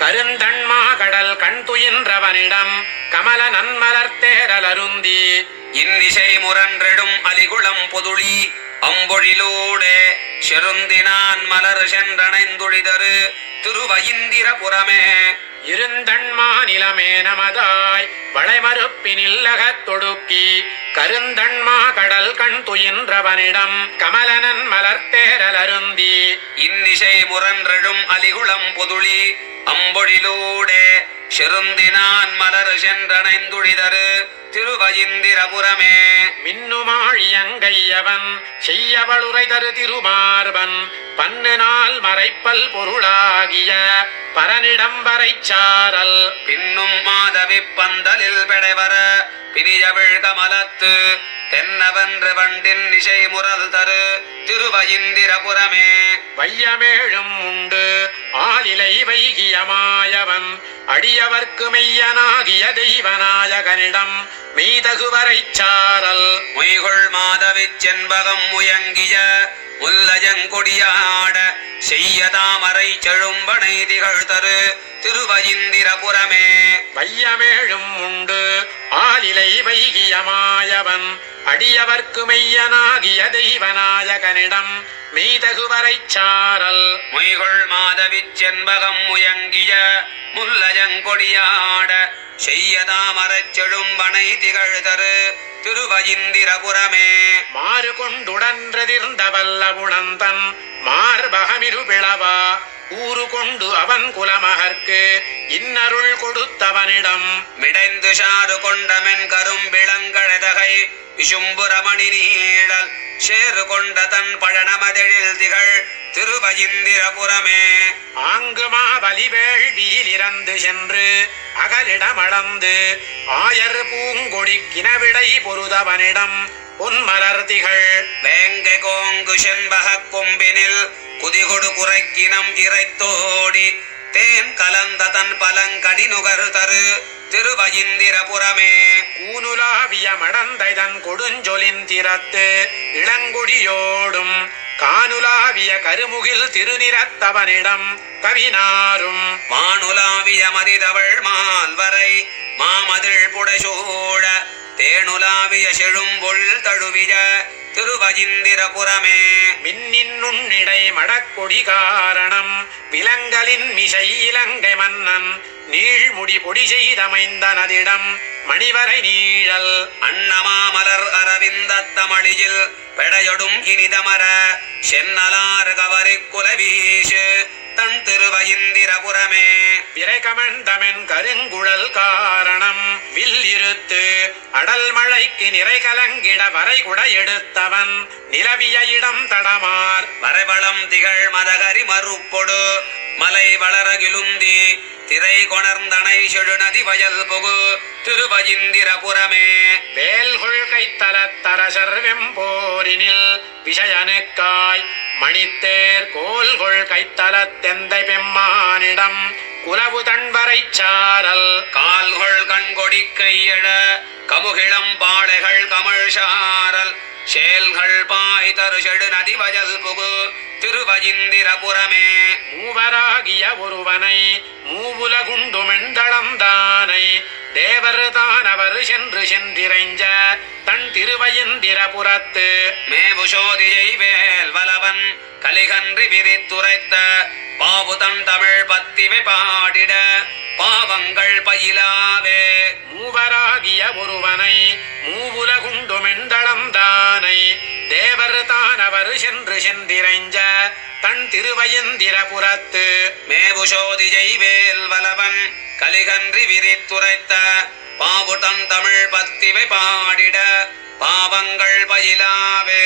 கருந்தண்மா கடல் கண் துயின்றவனிடம் கமல நன்மலர்த்தேரல் அருந்தி இன்னிசை முரன்றெடும் அலிகுளம் பொதுளி அம்பொழிலோடே செருந்தினான் மலர் சென்றணைந்துழிதரு திருவயிந்திரபுரமே இருந்தண்மா நிலமே நமதாய் வளைமறுப்பினில் அகத்தொடுக்கி கருந்தண்மா கடல் கண் துயின்றவனிடம் கமலனன் மலர்த்தேரல் அருந்தி இன்னிசை முரன்றெடும் அலிகுளம் பொதுளி அம்பொழிலோடே செருந்தினான் மலர் சென்றணைந்துழிதரு திருவயிந்திரபுரமே மின்னுமாழியங்கையவன் செய்யவளுரை தரு திருமார்பன் பன்னு நாள் மறைப்பல் பொருளாகிய பரனிடம் வரைச்சாரல் பின்னும் மாதவி பந்தலில் பெடைவர பிரியவிழ் கமலத்து தென்னவன்று வண்டின் இசை முரல் தரு திருவயிந்திரபுரமே வையமேழும் உண்டு ஆலிலை வைகியமாயவன் அடியவர்க்கு மெய்யனாகிய தெய்வநாயகனிடம் மெய்தகுவரைச்சாரல் மொய்கொள் மாதவிச் செண்பகம் முயங்கிய முல்லயங்கொடியாட செய்ய தாமரை செழும்பனை திகழ்தரு திருவயிந்திரபுரமே வையமேழும் உண்டு ஆலிலை வைகியமாயவன் அடியவர்க்கு மெய்யனாகிய தெய்வநாயகனிடம் மெய்தகுவரைச்சாரல் மொய்கொள் மாதவிச் செண்பகம் முயங்கிய முல்லயங்கொடியாட செய்ய தாமரைச் செழும்பனை திகழ்தரு திருவயிந்திரபுரமே மாறு கொண்டுடன்றதிர்ந்த வல்ல குணந்தன் மார்பகமிரு பிளவா ஊறு கொண்டு அவன் குலமகர்க்கு இன்னருள் கொடுத்தவனிடம் மிடைந்து சாறு கொண்டமென் கரும்பிளங்கழதகை விசும்புரமணி நீழல் சேறு கொண்ட தன் பழனமதெழில் திகழ் திருவயிந்திரபுரமே ஆங்குமா வலிவேள்வியில் இறந்து சென்று அகலிடமளந்து ஆயர் பூங்கொடி கிணவிடை பொருதவனிடம் பொன்மலர் திகழ் வேங்கை கோங்கு செண்பக கொம்பினில் குதிகொடு குறைக்கினம் இறைத்தோடி தேன் கலந்த தன் பலங்கடி நுகர் தரு திருவயிந்திரபுரமே கூனுலாவிய மடந்தைதன் கொடுஞ்சொலின் திறத்து இளங்குடியோடும் கானுலாவிய கருமுகில் திருநிறத்தவனிடம் கவினாரும் மானுலாவிய மதிதவள் மால்வரை மாமதிள் புடைசூழ தேனுலாவிய செழும்பொள் தழுவிய திருவயிந்திரபுரமே மின்னின் நுண்ணிடை மடக்கொடி காரணம் விலங்கலின் மிசை இலங்கை மன்னன் நீழ்முடி பொடி செய்தமைந்த நதிடம் மணிவரை நீழல் அன்னமாமலர் அரவிந்த தமிழில் பெடையொடும் இனிதமர சென்னலார் கவரி குலவீசு தன் திருவயிந்திரபுரமே விரைகமண்டமென் கருங்குழல் காரணம் வில் இருத்து அடல் மழைக்கு நிறை கலங்கிட வரைகுட எடுத்தவன் நிலவிய இடம் தடமார் வரைவளம் திகழ் மதகரி மறுப்பொடு மலை வளரகிலுந்தி திரை கொணர்ந்தனை செழுநதி வயல் புகு திருவயிந்திரபுரமே வேல்கொள் கைத்தலத்தரசர் வெம்போரினில் விஷயனுக்காய் மணித்தேர் கோல்கொள் கைத்தலத்தெந்தை பெம்மானிடம் குலவு தன்வரைச்சாரல் கால்கொள் கண்கொடி கையழ கமுகிளம் பாடைகள் கமழ் சாரல் சேல்கள் பாய் தரு செடு நதி வயல் புகு திருவயிந்திரபுரமே மூவராகிய ஒருவனை மூவுலகுண்டு மெண்டளந்தானை தேவர் தானவர் சென்று சென்றிரைஞ்ச தன் திருவயிந்திரபுரத்து மேபுசோதியை வேல் வலவன் கலிகன்றி விரித்துரைத்த பாவுதன் தமிழ் பத்திவை பாடிட பாவங்கள் பயிலாவே மூவராகிய ஒருவனை மூவுலகுண்டு மெண்டளந்தானை தேவர் தானவர் சென்று சென்றிரைஞ்ச தன் திருவயிந்திரபுரத்து மேபுசோதியை வேல் வலவன் கலிகன்றி விரித்துரைத்த பாவுதன் தமிழ் பத்திவை பாடிட பாவங்கள் பயிலாவே.